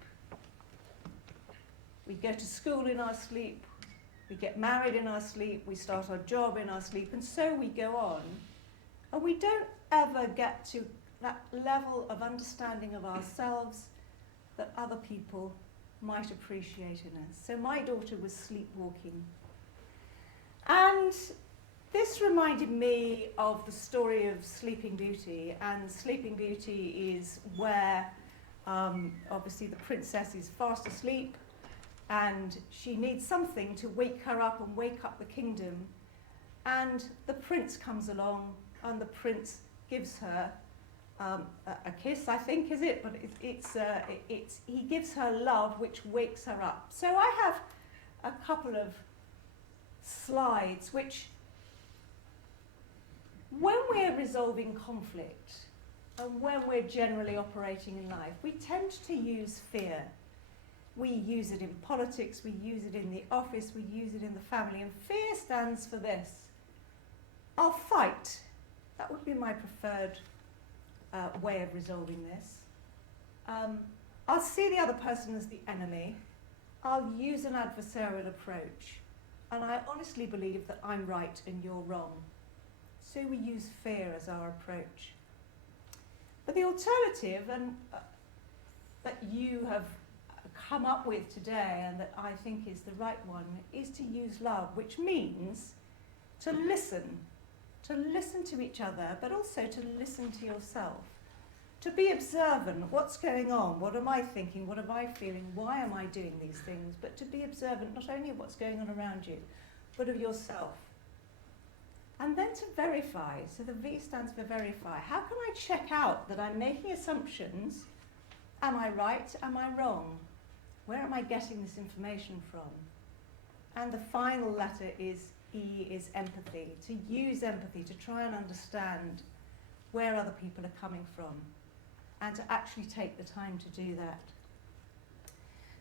We go to school in our sleep, we get married in our sleep, we start our job in our sleep, and so we go on. And we don't ever get to that level of understanding of ourselves that other people might appreciate in us. So my daughter was sleepwalking. And this reminded me of the story of Sleeping Beauty, and Sleeping Beauty is where obviously the princess is fast asleep, and she needs something to wake her up and wake up the kingdom. And the prince comes along, and the prince gives her a kiss, I think, is it? But he gives her love, which wakes her up. So I have a couple of slides which, when we're resolving conflict and when we're generally operating in life, we tend to use fear. We use it in politics, we use it in the office, we use it in the family, and fear stands for this. I'll fight. That would be my preferred way of resolving this. I'll see the other person as the enemy. I'll use an adversarial approach. And I honestly believe that I'm right and you're wrong. So we use fear as our approach. But the alternative, and that you have come up with today, and that I think is the right one, is to use love, which means to listen to each other, but also to listen to yourself, to be observant. What's going on? What am I thinking? What am I feeling? Why am I doing these things? But to be observant not only of what's going on around you, but of yourself. And then to verify. So the V stands for verify. How can I check out that I'm making assumptions? Am I right? Am I wrong? Where am I getting this information from? And the final letter is E, is empathy. To use empathy, to try and understand where other people are coming from, and to actually take the time to do that.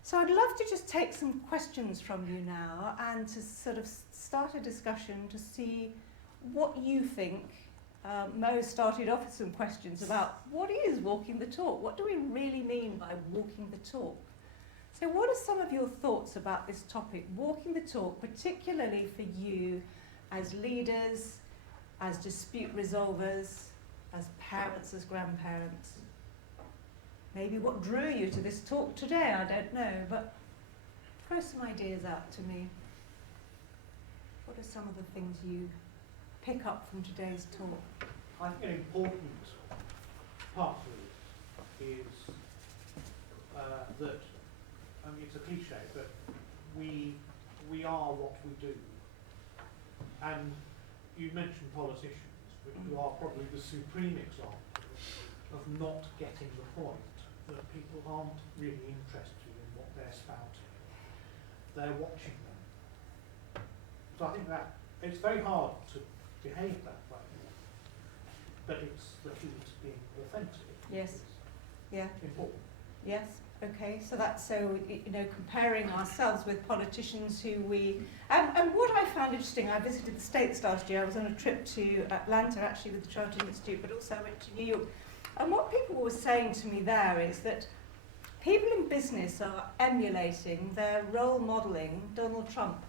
So I'd love to just take some questions from you now, and to sort of start a discussion to see what you think. Mo started off with some questions about what is walking the talk? What do we really mean by walking the talk? So what are some of your thoughts about this topic, walking the talk, particularly for you as leaders, as dispute resolvers, as parents, as Throw some ideas out to me. What are some of the things you pick up from today's talk? I think an important part of this is that, I mean, it's a cliche, but we are what we do. And you mentioned politicians, who are probably the supreme example of not getting the point that people aren't really interested in what they're spouting. They're watching them. So I think that it's very hard to behave that way, but it's the key to being authentic. Yes. Yeah. Important. Yes. Okay. So that's comparing ourselves with politicians who we and what I found interesting. I visited the States last year. I was on a trip to Atlanta actually with the Chartered Institute, but also I went to New York. And what people were saying to me there is that people in business are emulating, they're role modelling Donald Trump,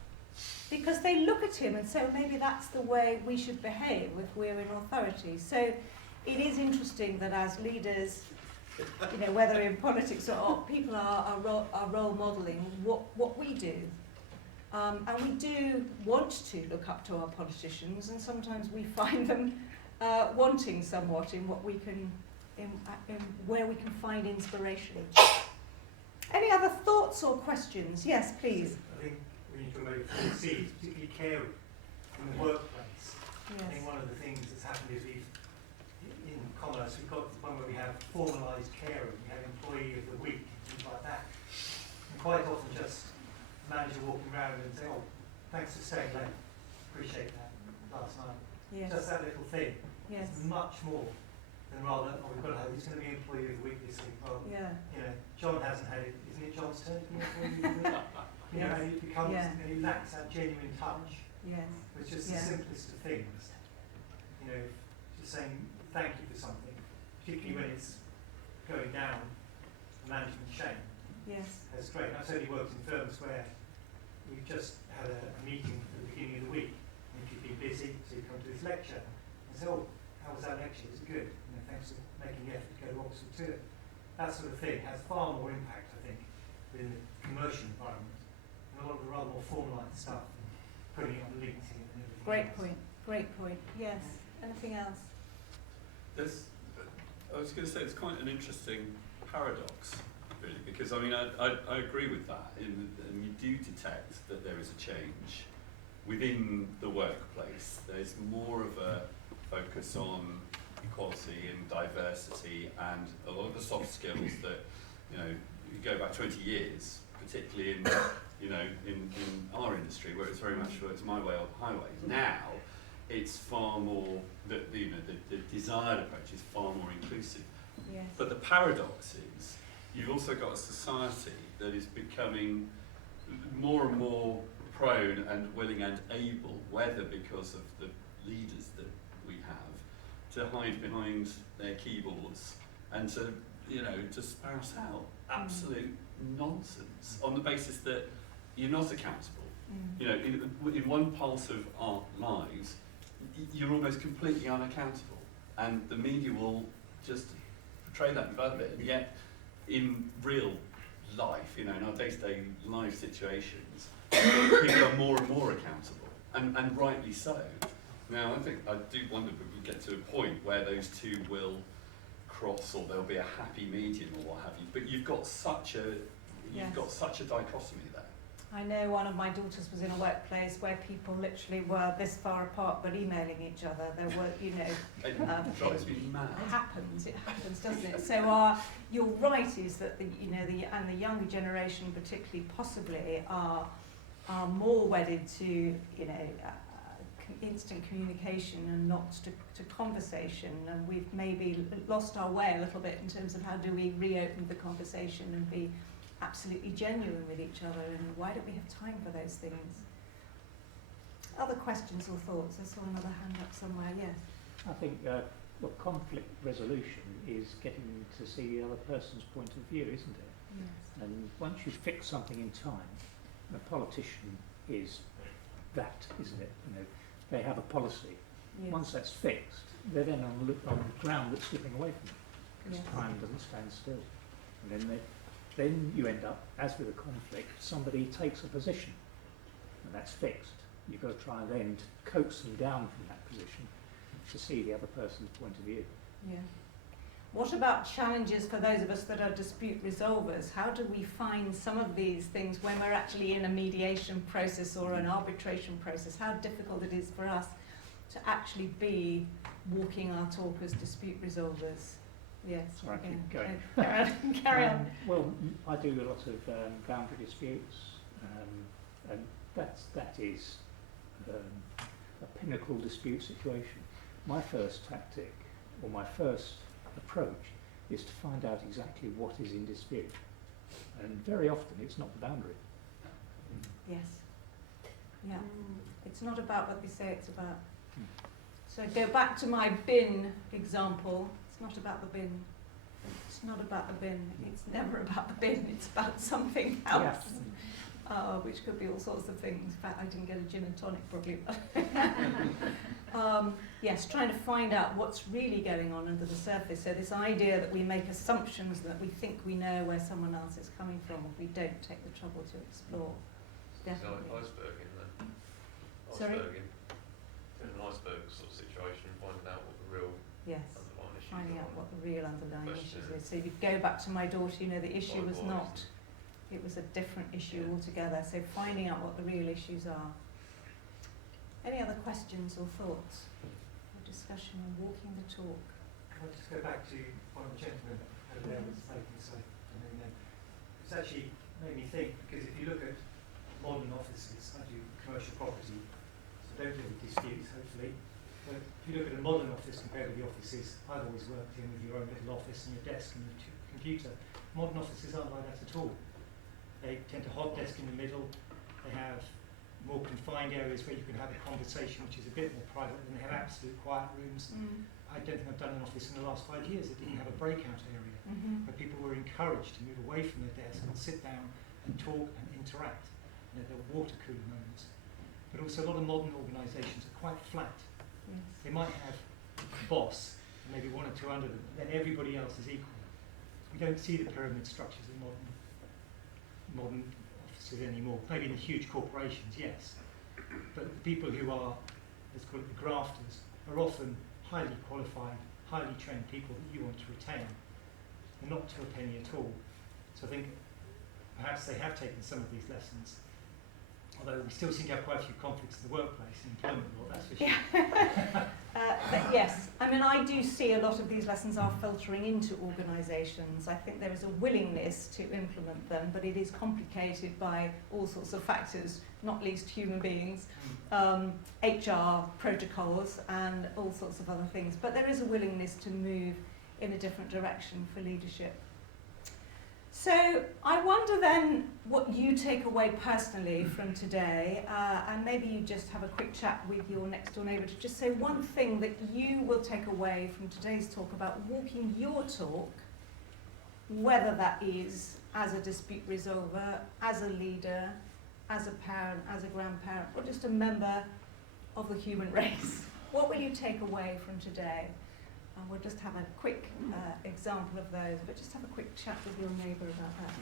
because they look at him and say, well, maybe that's the way we should behave if we're in authority. So it is interesting that as leaders, whether in politics or people are role modelling what we do. And we do want to look up to our politicians, and sometimes we find them wanting somewhat in what we can, in where we can find inspiration. Any other thoughts or questions? Yes, please. I think we need to make C, particularly caring in the workplace. I Yes. think one of the things that's happened is in commerce, we've got to the point where we have formalised caring, we have employee of the week, things like that. And quite often just manager walking around and say, oh, thanks for staying late, appreciate that last night. Yes. Just that little thing. Yes. It's much more than rather, oh, we've got to have, who's going to be employee of the week this week? Well, Yeah. John hasn't had it, isn't it John's turn to be employee of the week? Yes. And it becomes, Yeah. and it lacks that genuine touch. Yes. It's just Yeah. the simplest of things. Just saying thank you for something, particularly when it's going down the management chain. Yes. That's great. I've certainly worked in firms where we've just had a meeting at the beginning of the week, and if you've been busy, so you come to this lecture and say, oh, how was that lecture? Was it good? Thanks for making the effort to go to Oxford to it. That sort of thing has far more impact, I think, within the commercial environment, and a lot of the rather more formalised stuff, and putting it on LinkedIn and everything. Great else. point. Great point. Yes. Anything else? I was going to say it's quite an interesting paradox, really, because I mean I agree with that, and you do detect that there is a change within the workplace. There's more of a focus on equality and diversity, and a lot of the soft skills that you go back 20 years, particularly in our industry where it's very much it's my way or the highway. Now it's far more the desired approach is far more inclusive. Yes. But the paradox is you've also got a society that is becoming more and more prone and willing and able, whether because of the leaders that we have, to hide behind their keyboards and to spout out absolute nonsense on the basis that you're not accountable. In one part of our lives, you're almost completely unaccountable, and the media will just portray that and develop it. And yet, in real life, in our day-to-day life situations, people are more and more accountable, and rightly so. Now, I do wonder if we get to a point where those two will cross, or there'll be a happy medium, or what have you. But you've got such a dichotomy there. I know one of my daughters was in a workplace where people literally were this far apart but emailing each other. There were, It drives me mad. It happens, doesn't it? So you're right, is that the younger generation particularly possibly are more wedded to instant communication and not to conversation, and we've maybe lost our way a little bit in terms of how do we reopen the conversation and be absolutely genuine with each other, and why don't we have time for those things? Other questions or thoughts? I saw another hand up somewhere. Yes. I think conflict resolution is getting to see the other person's point of view, isn't it? Yes. And once you fix something in time, a politician is that, isn't it? They have a policy. Yes. Once that's fixed, they're then on ground that's slipping away from it, because Yes. time doesn't stand still. And then then you end up, as with a conflict, somebody takes a position, and that's fixed. You've got to try and then coax them down from that position to see the other person's point of view. Yeah. What about challenges for those of us that are dispute resolvers? How do we find some of these things when we're actually in a mediation process or an arbitration process? How difficult it is for us to actually be walking our talk as dispute resolvers? Yes. Sorry, I keep yeah. going. Carry on. Well, I do a lot of boundary disputes, and that is a pinnacle dispute situation. My first tactic, or my first approach, is to find out exactly what is in dispute, and very often it's not the boundary. Yes. Yeah. It's not about what they say, it's about... Mm. So go back to my bin example. It's not about the bin. It's not about the bin. It's never about the bin. It's about something else. Yeah. Which could be all sorts of things. In fact, I didn't get a gin and tonic probably. Yes, trying to find out what's really going on under the surface. So this idea that we make assumptions that we think we know where someone else is coming from if we don't take the trouble to explore. Definitely. It's like iceberging then. Sorry? Iceberging. In an iceberg sort of situation, finding out what the real Yes. underlying issues Finding out are. what the real underlying Question. issues is. So if you go back to my daughter, you know, the issue was Likewise. not, it was a different issue Yeah. altogether. So finding out what the real issues are. Any other questions or thoughts? Or discussion on walking the talk? I'll just go back to one of the gentlemen over there was making, so I don't know. It's actually made me think, because if you look at modern offices, I do commercial property, so don't deal with disputes, hopefully. But if you look at a modern office compared with the offices I've always worked in, with your own little office and your desk and your computer, modern offices aren't like that at all. They tend to hot desk in the middle. They have more confined areas where you can have a conversation which is a bit more private, and they have absolute quiet rooms. I don't think I've done an office in the last 5 years that didn't have a breakout area, where people were encouraged to move away from their desk and sit down and talk and interact. You know, there were water cooler moments. But also a lot of modern organisations are quite flat. Yes. They might have a boss, and maybe one or two under them, and then everybody else is equal. We don't see the pyramid structures in modern offices anymore. Maybe in the huge corporations, yes. But the people who are, let's call it the grafters, are often highly qualified, highly trained people that you want to retain, and not to a penny at all. So I think perhaps they have taken some of these lessons, although we still seem to have quite a few conflicts in the workplace and employment law, that's for sure. But yes, I mean, I do see a lot of these lessons are filtering into organisations. I think there is a willingness to implement them, but it is complicated by all sorts of factors, not least human beings, HR protocols and all sorts of other things. But there is a willingness to move in a different direction for leadership. So I wonder then what you take away personally from today, and maybe you just have a quick chat with your next door neighbour to just say one thing that you will take away from today's talk about walking your talk, whether that is as a dispute resolver, as a leader, as a parent, as a grandparent, or just a member of the human race. What will you take away from today? And we'll just have a quick example of those, but just have a quick chat with your neighbour about that.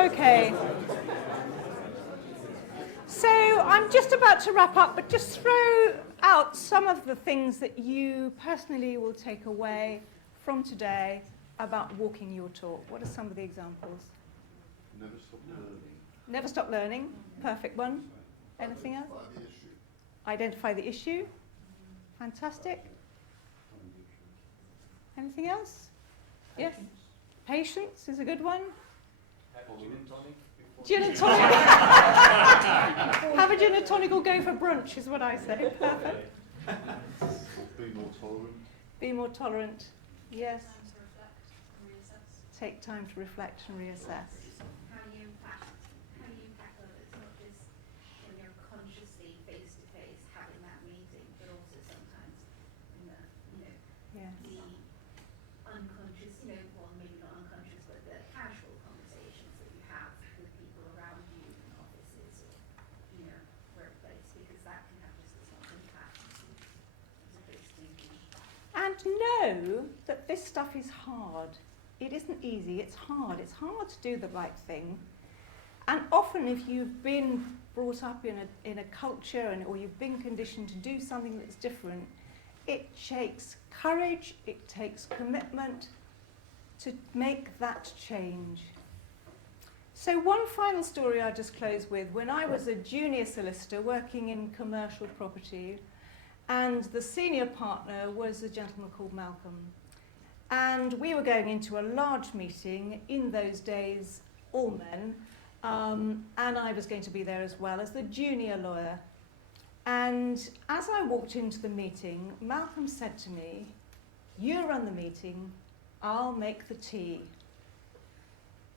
Okay. So I'm just about to wrap up, but just throw out some of the things that you personally will take away from today about walking your talk. What are some of the examples? Never stop learning. Never stop learning. Perfect one. Anything else? Identify the issue. Fantastic. Anything else? Yes. Patience is a good one. Gin and tonic. Gin and tonic. Have a gin and tonic or go for brunch is what I say. Perfect. Be more tolerant. Be more tolerant. Yes. Time to reflect and reassess. Take time to reflect and reassess. How do you impact others, not just when you're consciously face to face having that meeting, but also sometimes in the, Yes. the unconscious, well maybe not unconscious, but the casual conversations that you have with people around you in offices or, workplace, because that can have just as much impact as opposed to And know that this stuff is hard. It isn't easy, it's hard. It's hard to do the right thing. And often if you've been brought up in a culture or you've been conditioned to do something that's different, it takes courage, it takes commitment to make that change. So one final story I'll just close with. When I was a junior solicitor working in commercial property, and the senior partner was a gentleman called Malcolm. And we were going into a large meeting, in those days, all men, and I was going to be there as well as the junior lawyer. And as I walked into the meeting, Malcolm said to me, "You run the meeting, I'll make the tea."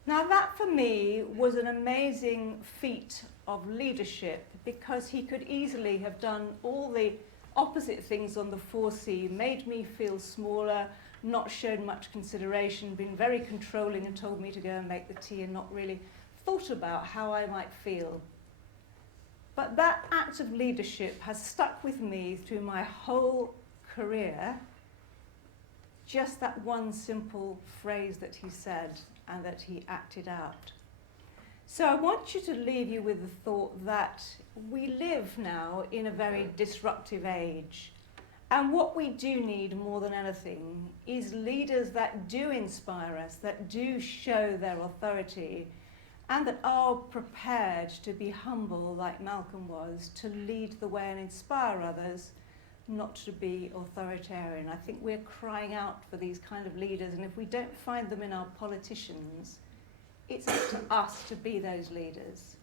Now that for me was an amazing feat of leadership, because he could easily have done all the opposite things on the 4C, made me feel smaller, not shown much consideration, been very controlling and told me to go and make the tea and not really thought about how I might feel. But that act of leadership has stuck with me through my whole career. Just that one simple phrase that he said and that he acted out. So I want you to leave you with the thought that we live now in a very disruptive age. And what we do need more than anything is leaders that do inspire us, that do show their authority, and that are prepared to be humble like Malcolm was, to lead the way and inspire others, not to be authoritarian. I think we're crying out for these kind of leaders, and if we don't find them in our politicians, it's up to us to be those leaders.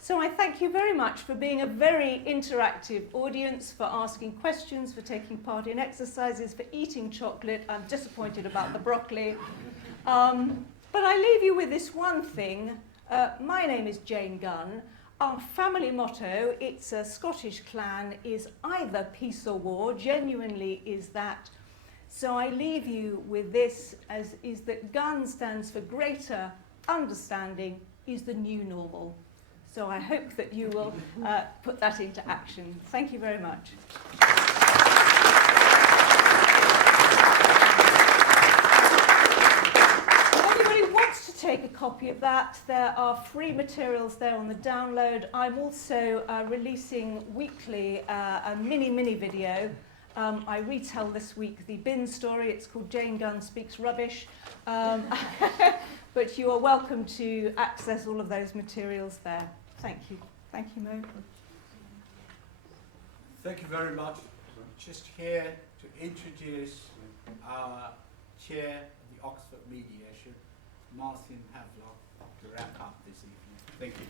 So I thank you very much for being a very interactive audience, for asking questions, for taking part in exercises, for eating chocolate. I'm disappointed about the broccoli. But I leave you with this one thing. My name is Jane Gunn. Our family motto, it's a Scottish clan, is either peace or war, genuinely is that. So I leave you with this, is that gunn stands for greater understanding is the new normal. So I hope that you will put that into action. Thank you very much. If anybody wants to take a copy of that, there are free materials there on the download. I'm also releasing weekly a mini video. I retell this week the bin story. It's called Jane Gunn Speaks Rubbish. But you are welcome to access all of those materials there. Thank you. Thank you, Mo. Thank you very much. Just here to introduce our chair of the Oxford Mediation, Martin Havelock, to wrap up this evening. Thank you.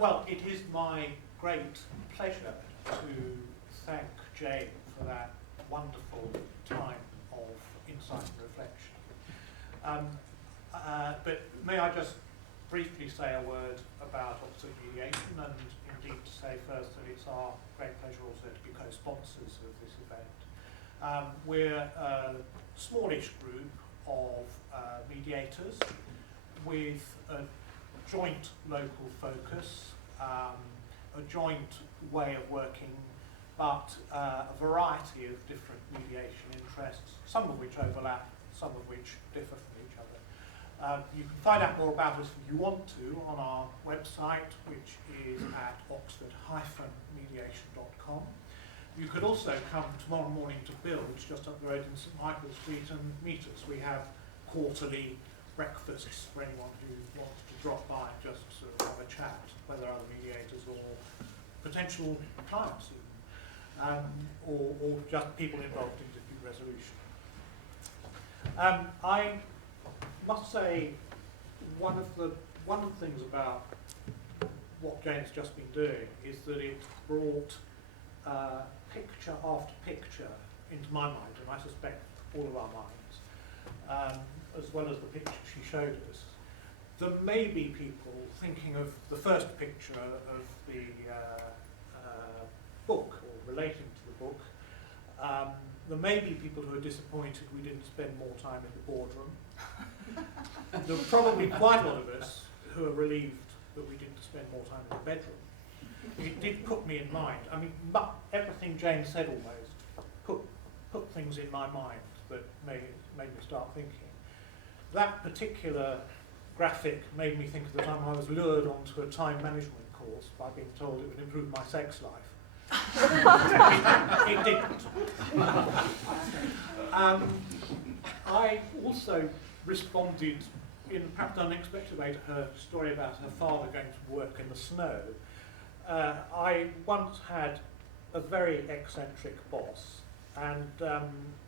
Well, it is my great pleasure to thank Jane for that wonderful time of insight and reflection. But may I just briefly say a word about Oxford Mediation, and indeed to say first that it's our great pleasure also to be co-sponsors of this event. We're a smallish group of mediators with a joint local focus, a joint way of working, but a variety of different mediation interests, some of which overlap, some of which differ from each other. You can find out more about us if you want to on our website, which is at oxford-mediation.com. You could also come tomorrow morning to Bilge, just up the road in St Michael Street, and meet us. We have quarterly breakfasts for anyone who wants to drop by and just sort of have a chat, whether other mediators or potential clients even, or just people involved in dispute resolution. I must say one of the things about what Jane's just been doing is that it's brought picture after picture into my mind, and I suspect all of our minds, as well as the picture she showed us. There may be people thinking of the first picture of the book, or relating to the book. There may be people who are disappointed we didn't spend more time in the boardroom. There are probably quite a lot of us who are relieved that we didn't spend more time in the bedroom. It did put me in mind. I mean, everything Jane said almost put things in my mind that made me start thinking. That particular graphic made me think of the time I was lured onto a time management course by being told it would improve my sex life. It didn't. I also responded in perhaps an unexpected way to her story about her father going to work in the snow. I once had a very eccentric boss, and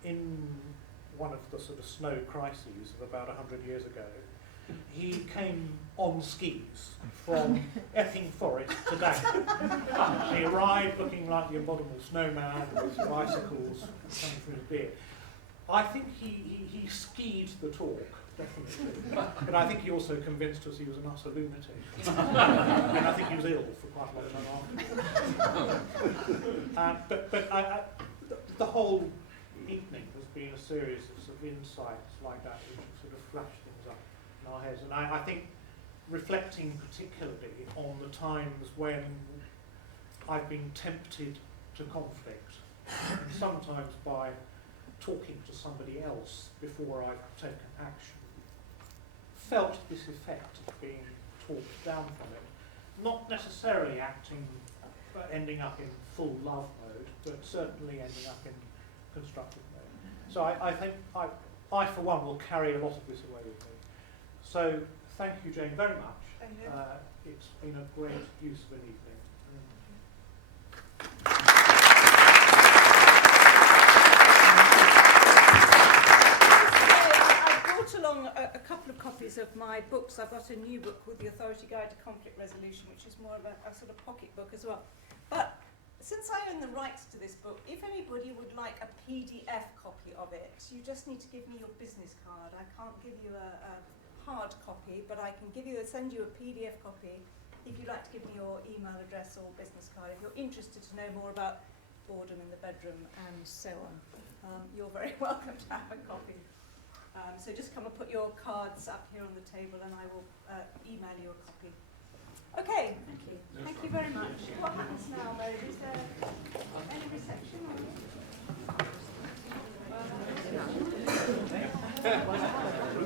in one of the sort of snow crises of about 100 years ago, he came on skis from Epping Forest to Dagenham. He arrived looking like the abominable snowman with bicycles coming through his beard. I think he skied the talk, definitely, but I think he also convinced us he was an utter lunatic. And I think he was ill for quite a long time afterwards. But the whole evening has been a series of sort of insights like that which have sort of flashed things up in our heads. And I think reflecting particularly on the times when I've been tempted to conflict, and sometimes by talking to somebody else before I've taken action, felt this effect of being talked down from it. Not necessarily acting, ending up in full love mode, but certainly ending up in constructive mode. So I think I for one will carry a lot of this away with me. So thank you, Jane, very much. Thank you. It's been a great use of an evening. Along a couple of copies of my books. I've got a new book called The Authority Guide to Conflict Resolution, which is more of a sort of pocket book as well. But since I own the rights to this book, if anybody would like a PDF copy of it, you just need to give me your business card. I can't give you a hard copy, but I can send you a PDF copy if you'd like to give me your email address or business card. If you're interested to know more about boredom in the bedroom and so on, you're very welcome to have a copy. So just come and put your cards up here on the table and I will email you a copy. Okay, thank you. Thank you very much. What happens now, Mary? Is there any reception? Or